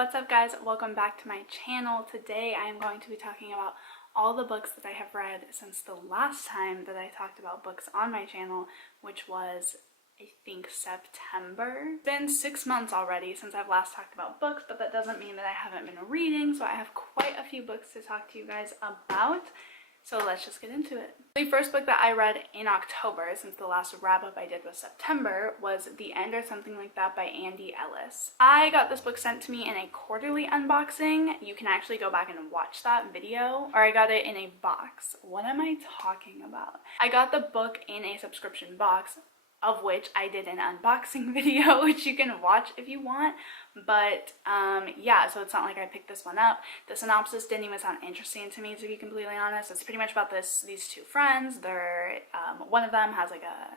What's up guys, welcome back to my channel. Today I am going to be talking about all the books that I have read since the last time that I talked about books on my channel, which was I think September. It's been 6 months already since I've last talked about books, but that doesn't mean that I haven't been reading, so I have quite a few books to talk to you guys about. So let's just get into it. The first book that I read in October, since the last wrap-up I did was September, was The End or Something Like That by Andy Ellis. I got this book sent to me in a quarterly unboxing. You can actually go back and watch that video, or I got it in a box. What am I talking about? I got the book in a subscription box, of which I did an unboxing video, which you can watch if you want. But yeah, so it's not like I picked this one up. The synopsis didn't even sound interesting to me, to be completely honest. It's pretty much about these two friends. They're one of them has like a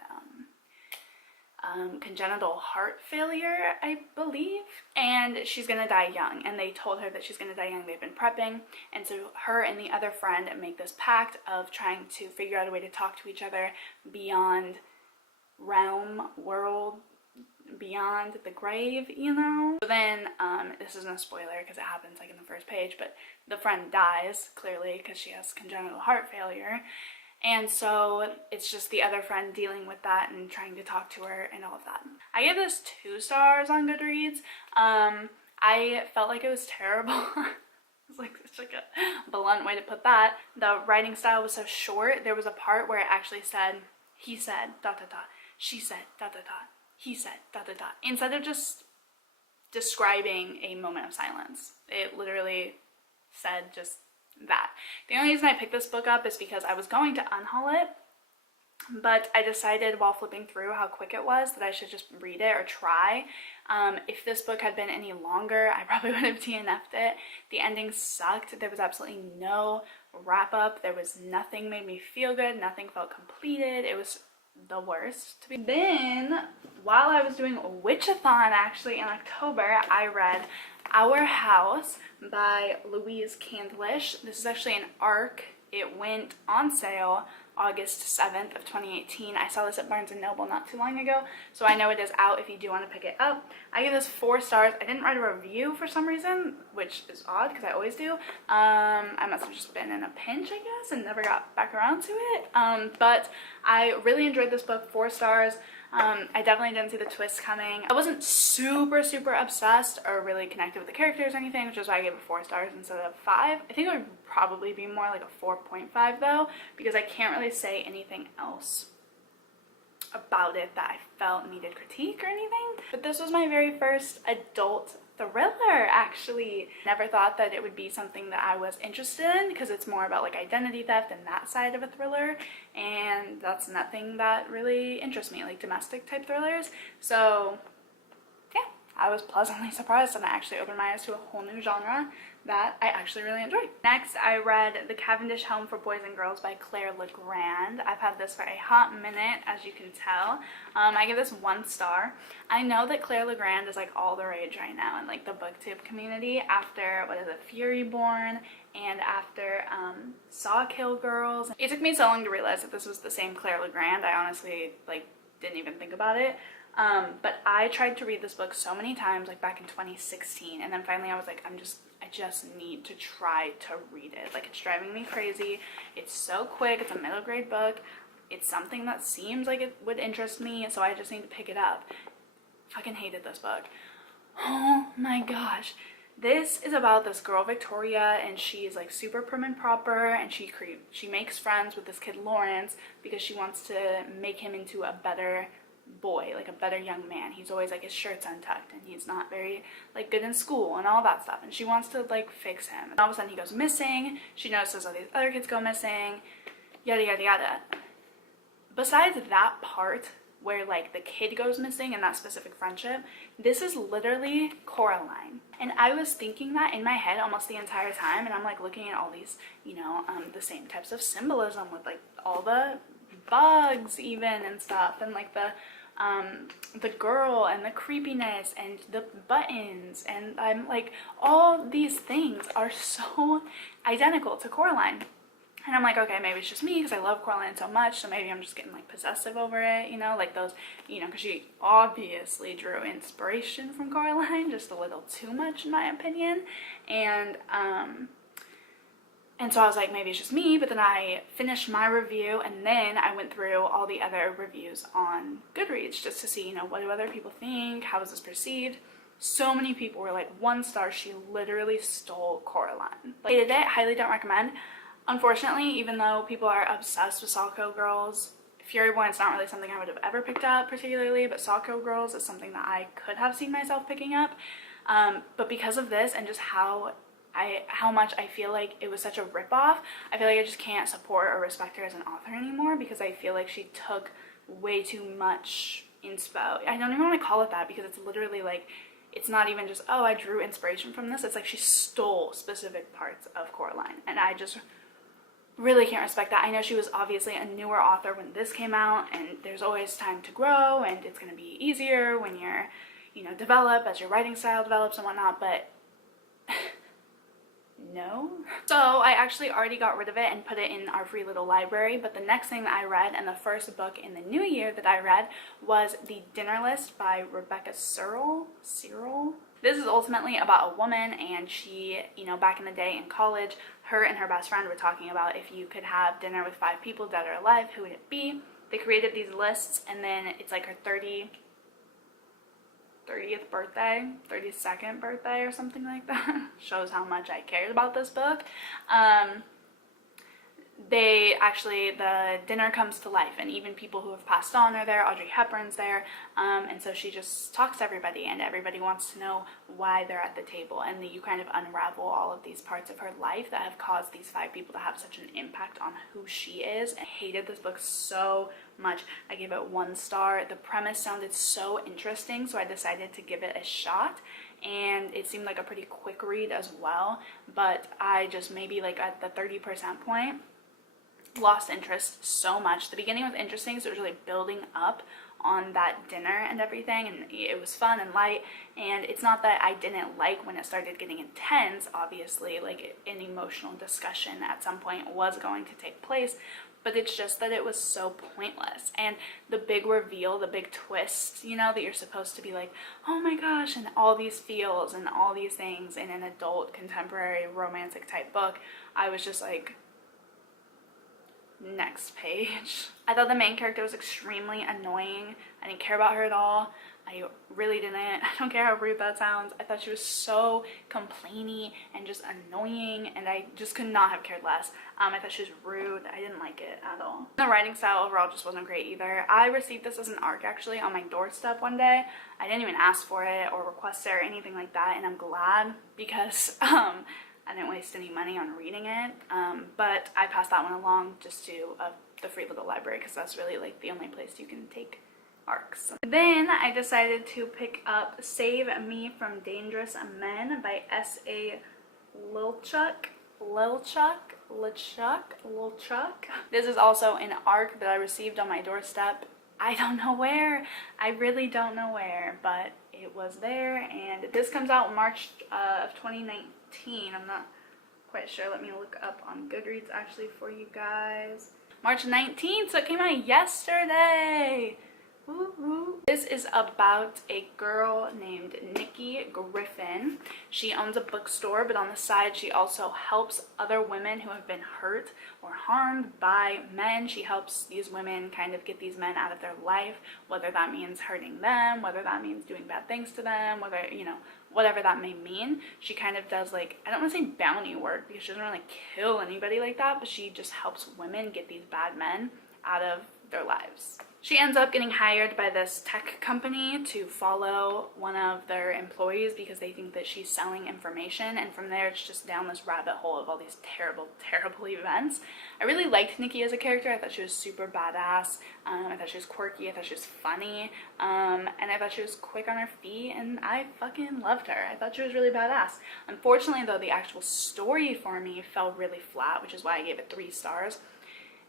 congenital heart failure, I believe, and she's gonna die young, and they told her that she's gonna die young. They've been prepping, and so her and the other friend make this pact of trying to figure out a way to talk to each other beyond world, beyond the grave, you know? So then, this isn't a spoiler because it happens like in the first page, but the friend dies, clearly, because she has congenital heart failure. And so it's just the other friend dealing with that and trying to talk to her and all of that. I gave this 2 stars on Goodreads. I felt like it was terrible. It's like such a blunt way to put that. The writing style was so short. There was a part where it actually said, he said, ... she said, ... he said, ... instead of just describing a moment of silence. It literally said just that. The only reason I picked this book up is because I was going to unhaul it, but I decided while flipping through how quick it was that I should just read it or try. If this book had been any longer, I probably would have DNF'd it. The ending sucked. There was absolutely no wrap up. There was nothing made me feel good. Nothing felt completed. It was the worst. Then, while I was doing a Witchathon actually in October, I read Our House by Louise Cavendish. This is actually an ARC. It went on sale August 7th of 2018. I saw this at Barnes & Noble not too long ago, so I know it is out if you do want to pick it up. I give this 4 stars. I didn't write a review for some reason, which is odd because I always do. I must have just been in a pinch, I guess, and never got back around to it. But I really enjoyed this book. 4 stars. I definitely didn't see the twist coming. I wasn't super obsessed or really connected with the characters or anything, which is why I gave it 4 stars instead of 5. I think it would probably be more like a 4.5 though, because I can't really say anything else about it that I felt needed critique or anything. But this was my very first adult thriller, actually. Never thought that it would be something that I was interested in, because it's more about like identity theft and that side of a thriller, and that's nothing that really interests me, like domestic type thrillers. So yeah, I was pleasantly surprised, and I actually opened my eyes to a whole new genre that I actually really enjoyed. Next, I read The Cavendish Home for Boys and Girls by Claire Legrand. I've had this for a hot minute, as you can tell. I give this 1 star. I know that Claire Legrand is like all the rage right now in like the booktube community after, what is it, Furyborn, and after Sawkill Girls. It took me so long to realize that this was the same Claire Legrand. I honestly like didn't even think about it. But I tried to read this book so many times, like back in 2016, and then finally I was like, I just need to try to read it. Like, it's driving me crazy. It's so quick. It's a middle grade book. It's something that seems like it would interest me, so I just need to pick it up. Fucking hated this book. Oh my gosh. This is about this girl, Victoria, and she's like super prim and proper, and she makes friends with this kid, Lawrence, because she wants to make him into a better boy, like a better young man. He's always like, his shirt's untucked and he's not very like good in school and all that stuff, and she wants to like fix him. And all of a sudden he goes missing. She notices all these other kids go missing, yada yada yada. Besides that part where like the kid goes missing and that specific friendship, this is literally Coraline. And I was thinking that in my head almost the entire time, and I'm like looking at all these, you know, the same types of symbolism with like all the bugs even and stuff, and like the girl and the creepiness and the buttons, and I'm like, all these things are so identical to Coraline. And I'm like, okay, maybe it's just me because I love Coraline so much, so maybe I'm just getting like possessive over it, you know, like those, you know, because she obviously drew inspiration from Coraline, just a little too much in my opinion. And so I was like, maybe it's just me, but then I finished my review and then I went through all the other reviews on Goodreads just to see, you know, what do other people think? How was this perceived? So many people were like, 1 star, she literally stole Coraline. Like, hated it, highly don't recommend. Unfortunately, even though people are obsessed with Sawco Girls, Fury Born's not really something I would have ever picked up particularly, but Sawco Girls is something that I could have seen myself picking up. But because of this and just how much I feel like it was such a ripoff, I feel like I just can't support or respect her as an author anymore because I feel like she took way too much inspo. I don't even want to call it that because it's literally like, it's not even just, oh, I drew inspiration from this. It's like she stole specific parts of Coraline, and I just really can't respect that. I know she was obviously a newer author when this came out, and there's always time to grow, and it's going to be easier when you're, you know, develop as your writing style develops and whatnot, but no. So I actually already got rid of it and put it in our free little library, but the next thing that I read and the first book in the new year that I read was The Dinner List by Rebecca Searle. This is ultimately about a woman, and she, you know, back in the day in college, her and her best friend were talking about if you could have dinner with 5 people, dead or alive, who would it be? They created these lists, and then it's like her 30th birthday, 32nd birthday or something like that. Shows how much I cared about this book. The dinner comes to life, and even people who have passed on are there. Audrey Hepburn's there, and so she just talks to everybody, and everybody wants to know why they're at the table, and you kind of unravel all of these parts of her life that have caused these 5 people to have such an impact on who she is. I hated this book so much. I gave it 1 star. The premise sounded so interesting, so I decided to give it a shot, and it seemed like a pretty quick read as well, but I just maybe like at the 30% point lost interest so much. The beginning was interesting, so it was really building up on that dinner and everything, and it was fun and light. And it's not that I didn't like when it started getting intense. Obviously, like, an emotional discussion at some point was going to take place, but it's just that it was so pointless. And the big reveal, the big twist, you know, that you're supposed to be like, oh my gosh, and all these feels and all these things in an adult contemporary romantic type book, I was just like, next page. I thought the main character was extremely annoying. I didn't care about her at all. I really didn't. I don't care how rude that sounds. I thought she was so complainy and just annoying, and I just could not have cared less. I thought she was rude. I didn't like it at all. The writing style overall just wasn't great either. I received this as an ARC actually on my doorstep one day. I didn't even ask for it or request it or anything like that, and I'm glad because I didn't waste any money on reading it, but I passed that one along just to the free little library because that's really like the only place you can take ARCs. Then I decided to pick up Save Me from Dangerous Men by S.A. Lilchuk. This is an ARC that I received on my doorstep. I don't know where. I really don't know where, but it was there, and this comes out March of 2019. I'm not quite sure. Let me look up on Goodreads actually for you guys. March 19th, so it came out yesterday. Woo-hoo. This is about a girl named Nikki Griffin. She owns a bookstore, but on the side she also helps other women who have been hurt or harmed by men. She helps these women kind of get these men out of their life, whether that means hurting them, whether that means doing bad things to them, whether, you know, whatever that may mean. She kind of does, like, I don't want to say bounty work because she doesn't really kill anybody like that, but she just helps women get these bad men out of their lives. She ends up getting hired by this tech company to follow one of their employees because they think that she's selling information, and from there it's just down this rabbit hole of all these terrible, terrible events. I really liked Nikki as a character. I thought she was super badass. I thought she was quirky. I thought she was funny. And I thought she was quick on her feet, and I fucking loved her. I thought she was really badass. Unfortunately, though, the actual story for me fell really flat, which is why I gave it 3 stars.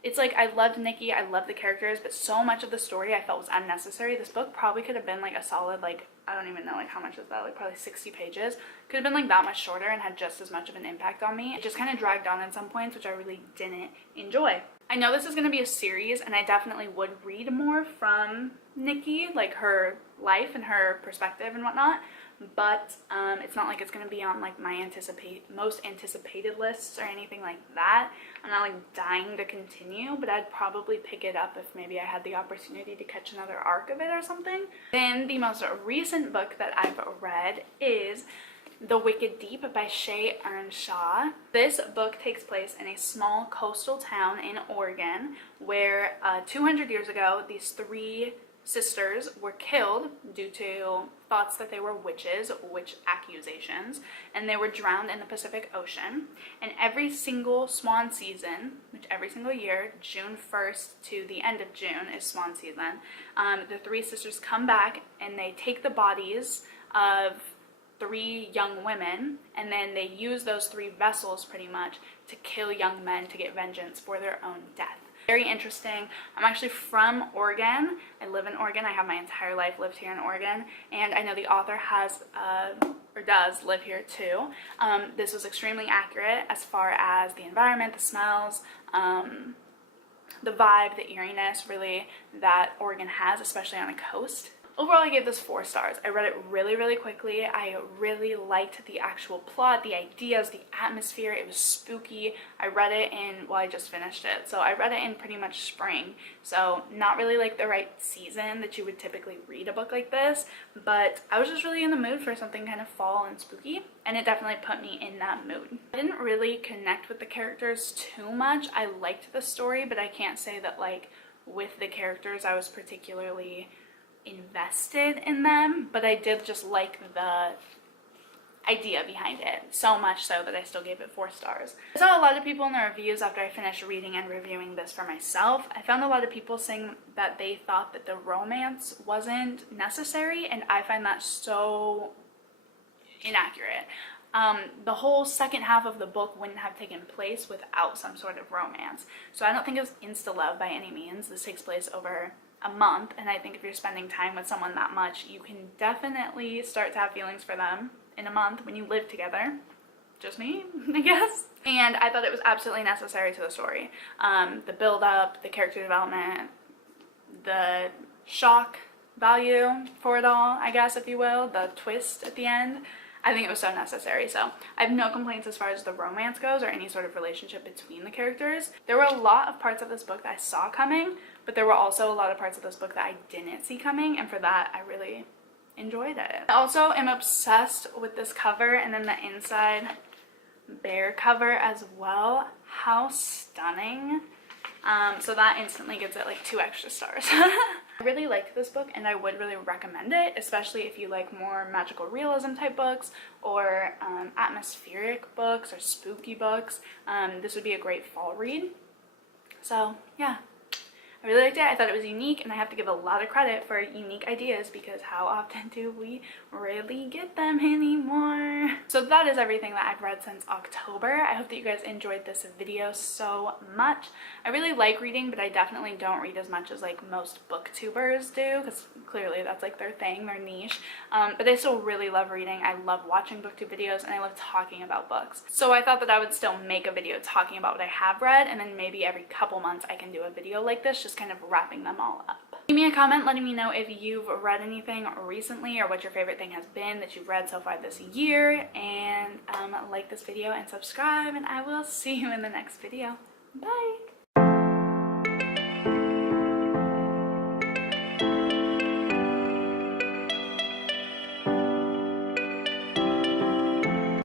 It's like, I loved Nikki, I loved the characters, but so much of the story I felt was unnecessary. This book probably could have been like a solid like I don't even know, like, how much is that, like, probably 60 pages. Could have been, like, that much shorter and had just as much of an impact on me. It just kind of dragged on in some points, which I really didn't enjoy. I know this is going to be a series, and I definitely would read more from Nikki, like, her life and her perspective and whatnot, but it's not like it's going to be on, like, my most anticipated lists or anything like that. I'm not, like, dying to continue, but I'd probably pick it up if maybe I had the opportunity to catch another arc of it or something. Then the most recent book that I've read is The Wicked Deep by Shay Earnshaw. This book takes place in a small coastal town in Oregon where 200 years ago, these 3 sisters were killed due to thoughts that they were witches, witch accusations, and they were drowned in the Pacific Ocean. And every single swan season, which every single year, June 1st to the end of June is swan season, the 3 sisters come back and they take the bodies of 3 young women, and then they use those 3 vessels pretty much to kill young men to get vengeance for their own death. Very interesting. I'm actually from Oregon. I live in Oregon. I have my entire life lived here in Oregon, and I know the author has or does live here too. This was extremely accurate as far as the environment, the smells, the vibe, the eeriness really that Oregon has, especially on a coast. Overall, I gave this 4 stars. I read it really, really quickly. I really liked the actual plot, the ideas, the atmosphere. It was spooky. I read it in, well, I just finished it. So I read it in pretty much spring. So not really like the right season that you would typically read a book like this. But I was just really in the mood for something kind of fall and spooky. And it definitely put me in that mood. I didn't really connect with the characters too much. I liked the story, but I can't say that, like, with the characters I was particularly invested in them, but I did just like the idea behind it, so much so that I still gave it 4 stars. I saw a lot of people in the reviews after I finished reading and reviewing this for myself. I found a lot of people saying that they thought that the romance wasn't necessary, and I find that so inaccurate. The whole second half of the book wouldn't have taken place without some sort of romance. So I don't think it was insta-love by any means. This takes place over a month, and I think if you're spending time with someone that much, you can definitely start to have feelings for them in a month when you live together. Just me, I guess. And I thought it was absolutely necessary to the story. The build-up, the character development, the shock value for it all, I guess, if you will, the twist at the end. I think it was so necessary. So I have no complaints as far as the romance goes or any sort of relationship between the characters. There were a lot of parts of this book that I saw coming, but there were also a lot of parts of this book that I didn't see coming, and for that I really enjoyed it. I also am obsessed with this cover and then the inside bear cover as well. How stunning. So that instantly gives it like 2 extra stars. I really liked this book, and I would really recommend it, especially if you like more magical realism type books or atmospheric books or spooky books. This would be a great fall read. So yeah, I really liked it. I thought it was unique, and I have to give a lot of credit for unique ideas because how often do we really get them anymore? So that is everything that I've read since October. I hope that you guys enjoyed this video so much. I really like reading, but I definitely don't read as much as like most booktubers do, because clearly that's like their thing, their niche. But I still really love reading. I love watching booktube videos, and I love talking about books. So I thought that I would still make a video talking about what I have read, and then maybe every couple months I can do a video like this, just kind of wrapping them all up. Leave me a comment letting me know if you've read anything recently or what your favorite thing has been that you've read so far this year, and like this video and subscribe, and I will see you in the next video. Bye!